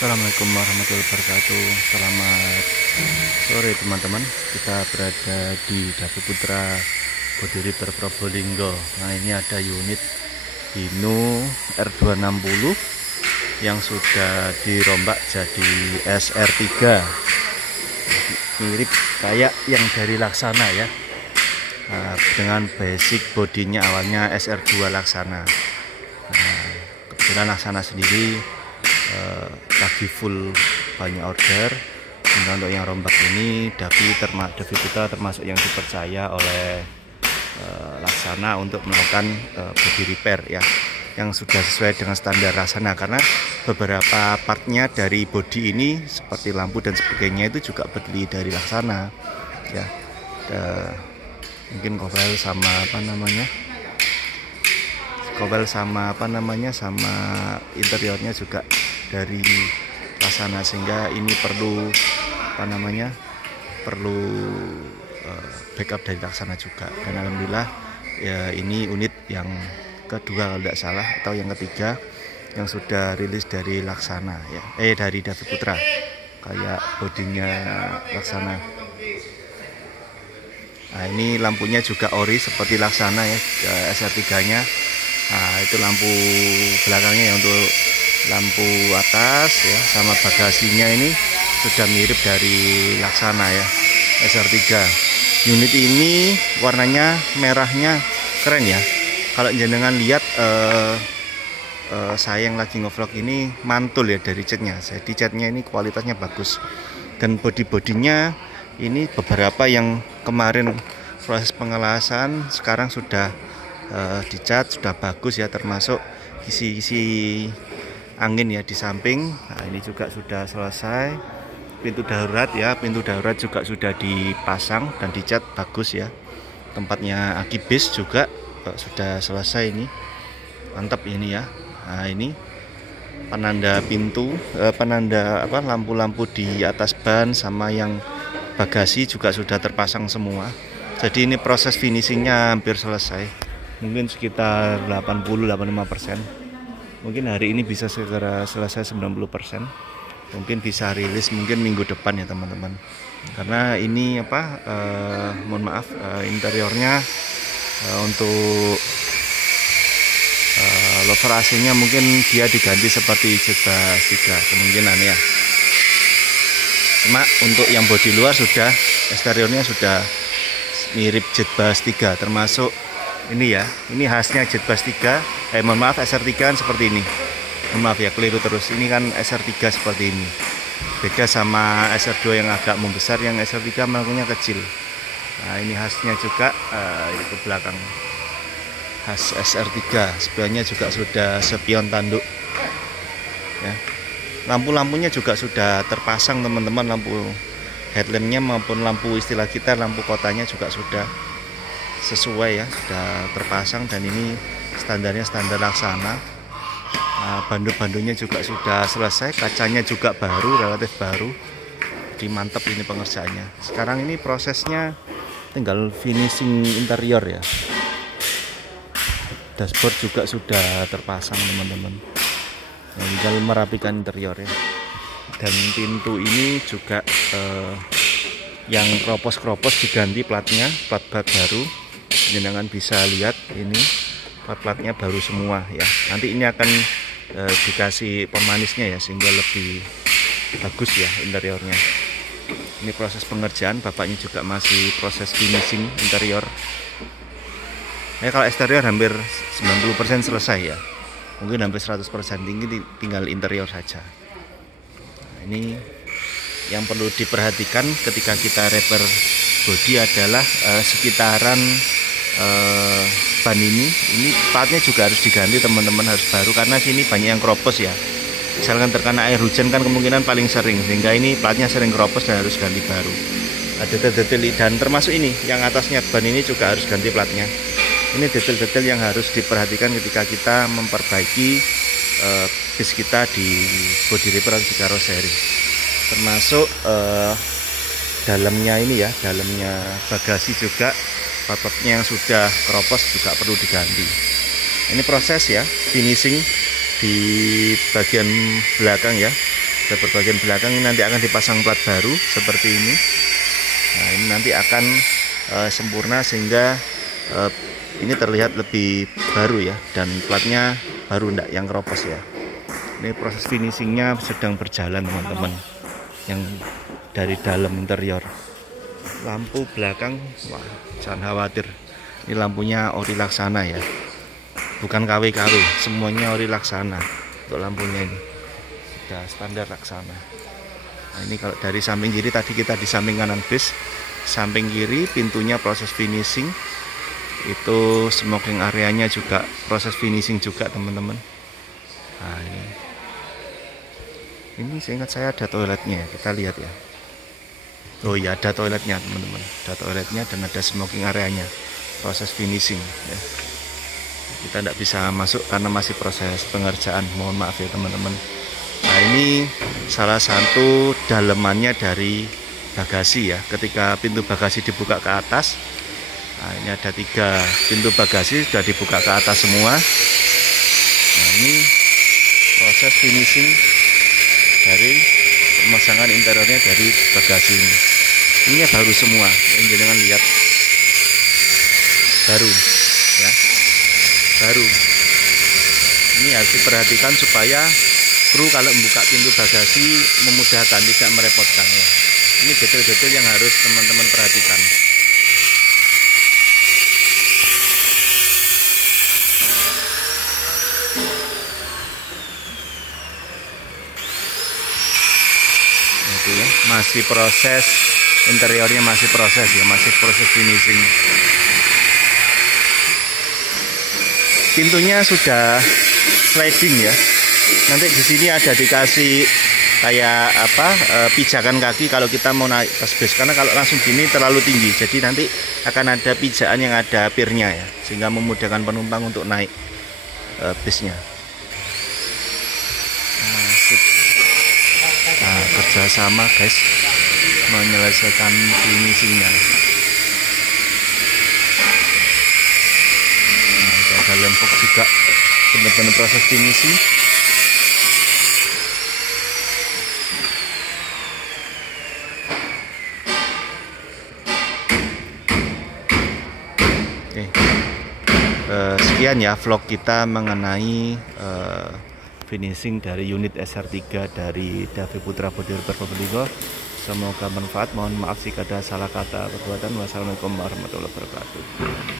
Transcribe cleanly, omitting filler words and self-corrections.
Assalamualaikum warahmatullahi wabarakatuh. Selamat sore teman-teman. Kita berada di Davi Putra Body Repair Probolinggo. Nah, ini ada unit Hino R260 yang sudah dirombak jadi SR3. Mirip kayak yang dari Laksana ya. Dengan basic bodinya awalnya SR2 Laksana. Kebetulan Laksana sendiri lagi full banyak order. Untuk yang rombak ini Davi Putra termasuk yang dipercaya oleh Laksana untuk melakukan body repair ya, yang sudah sesuai dengan standar Laksana, karena beberapa partnya dari body ini seperti lampu dan sebagainya itu juga beli dari Laksana ya. Mungkin cover sama sama interiornya juga dari Laksana, sehingga ini perlu backup dari Laksana juga. Dan alhamdulillah ya, ini unit yang kedua kalau tidak salah atau yang ketiga yang sudah rilis dari Laksana ya, dari Davi Putra, kayak bodinya Laksana. Nah, ini lampunya juga ori seperti Laksana ya, SR3-nya. Nah, itu lampu belakangnya ya, untuk lampu atas ya, sama bagasinya ini sudah mirip dari Laksana ya, SR3. Unit ini warnanya merahnya keren ya. Kalau jenengan lihat saya yang lagi ngevlog ini mantul ya dari catnya. Jadi catnya ini kualitasnya bagus. Dan body-bodinya ini beberapa yang kemarin proses pengelasan sekarang sudah dicat, sudah bagus ya, termasuk isi angin ya di samping. Nah, ini juga sudah selesai. Pintu darurat ya, pintu darurat juga sudah dipasang dan dicat bagus ya. Tempatnya aki base juga sudah selesai ini. Mantap ini ya. Nah, ini penanda pintu, lampu-lampu di atas ban sama yang bagasi juga sudah terpasang semua. Jadi ini proses finishingnya hampir selesai. Mungkin sekitar 80-85%. Mungkin hari ini bisa segera selesai 90%. Mungkin bisa rilis mungkin minggu depan ya teman-teman. Karena ini mohon maaf, interiornya untuk lover AC-nya mungkin dia diganti seperti Jetbus 3 kemungkinan ya. Cuma untuk yang bodi luar sudah, eksteriornya sudah mirip Jetbus 3, termasuk ini ya, ini khasnya Jetbus 3. Mohon maaf, SR3 kan seperti ini. Mohon maaf ya, keliru terus. Ini kan SR3 seperti ini. Beda sama SR2 yang agak membesar, yang SR3 melengkungnya kecil. Nah, ini khasnya juga itu belakang. Khas SR3. Sebelahnya juga sudah spion tanduk. Ya. Lampu-lampunya juga sudah terpasang teman-teman, lampu headlampnya maupun lampu istilah kita, lampu kotanya juga sudah sesuai ya, sudah terpasang, dan ini standarnya standar Laksana. Nah, bandu-bandunya juga sudah selesai, kacanya juga baru, relatif baru. Dimantap ini pengerjaannya. Sekarang ini prosesnya tinggal finishing interior ya. Dashboard juga sudah terpasang teman-teman. Tinggal merapikan interior ya. Dan pintu ini juga yang kropos-kropos diganti platnya, plat baru. Jenengan bisa lihat ini plat-platnya baru semua ya. Nanti ini akan dikasih pemanisnya ya, sehingga lebih bagus ya interiornya. Ini proses pengerjaan, bapaknya juga masih proses finishing interior. Kalau eksterior hampir 90% selesai ya. Mungkin hampir 100% tinggal interior saja. Nah, ini yang perlu diperhatikan ketika kita repair body adalah sekitaran ban ini platnya juga harus diganti teman-teman, harus baru, karena sini banyak yang kropos ya. Misalkan terkena air hujan kan kemungkinan paling sering, sehingga ini platnya sering kropos dan harus ganti baru. Ada detail, dan termasuk ini yang atasnya ban ini juga harus ganti platnya. Ini detail-detail yang harus diperhatikan ketika kita memperbaiki bis kita di body repair di karoseri. Termasuk dalamnya ini ya, dalamnya bagasi juga plat-platnya yang sudah keropos juga perlu diganti. Ini proses ya, finishing di bagian belakang ya. Dapur bagian belakang ini nanti akan dipasang plat baru seperti ini. Nah, ini nanti akan sempurna sehingga ini terlihat lebih baru ya, dan platnya baru, enggak yang keropos ya. Ini proses finishingnya sedang berjalan teman-teman, yang dari dalam interior. Lampu belakang, wah, jangan khawatir, ini lampunya ori laksana ya, bukan KW-KW, semuanya ori laksana. Untuk lampunya ini sudah standar laksana. Nah, ini kalau dari samping kiri tadi kita di samping kanan bis, samping kiri pintunya proses finishing. Itu smoking areanya juga proses finishing juga teman-teman. Nah, ini seingat saya ada toiletnya, kita lihat ya. Oh iya, ada toiletnya teman-teman, ada toiletnya dan ada smoking areanya, proses finishing ya. Kita tidak bisa masuk karena masih proses pengerjaan, mohon maaf ya teman-teman. Nah, ini salah satu dalemannya dari bagasi ya. Ketika pintu bagasi dibuka ke atas, nah ini ada 3 pintu bagasi sudah dibuka ke atas semua. Nah, ini proses finishing dari pemasangan interiornya dari bagasi ini. Ini baru semua, yang jangan lihat, baru ya, baru. Ini harus diperhatikan supaya kru kalau membuka pintu bagasi memudahkan, tidak merepotkan ya. Ini detail-detail yang harus teman-teman perhatikan. Itu ya, masih proses interiornya, masih proses ya, masih proses finishing. Pintunya sudah sliding ya. Nanti di sini ada dikasih kayak apa, pijakan kaki kalau kita mau naik ke bis, karena kalau langsung gini terlalu tinggi. Jadi nanti akan ada pijakan yang ada pirnya ya, sehingga memudahkan penumpang untuk naik bisnya. Nah, kerjasama guys menyelesaikan finishingnya. Nah, ada lempok juga, benar-benar proses finishing. Oke. Sekian ya vlog kita mengenai finishing dari unit SR3 dari Davi Putra Bodi Repair Propertigo. Semoga bermanfaat. Mohon maaf jika ada salah kata perbuatan. Wassalamualaikum warahmatullahi wabarakatuh.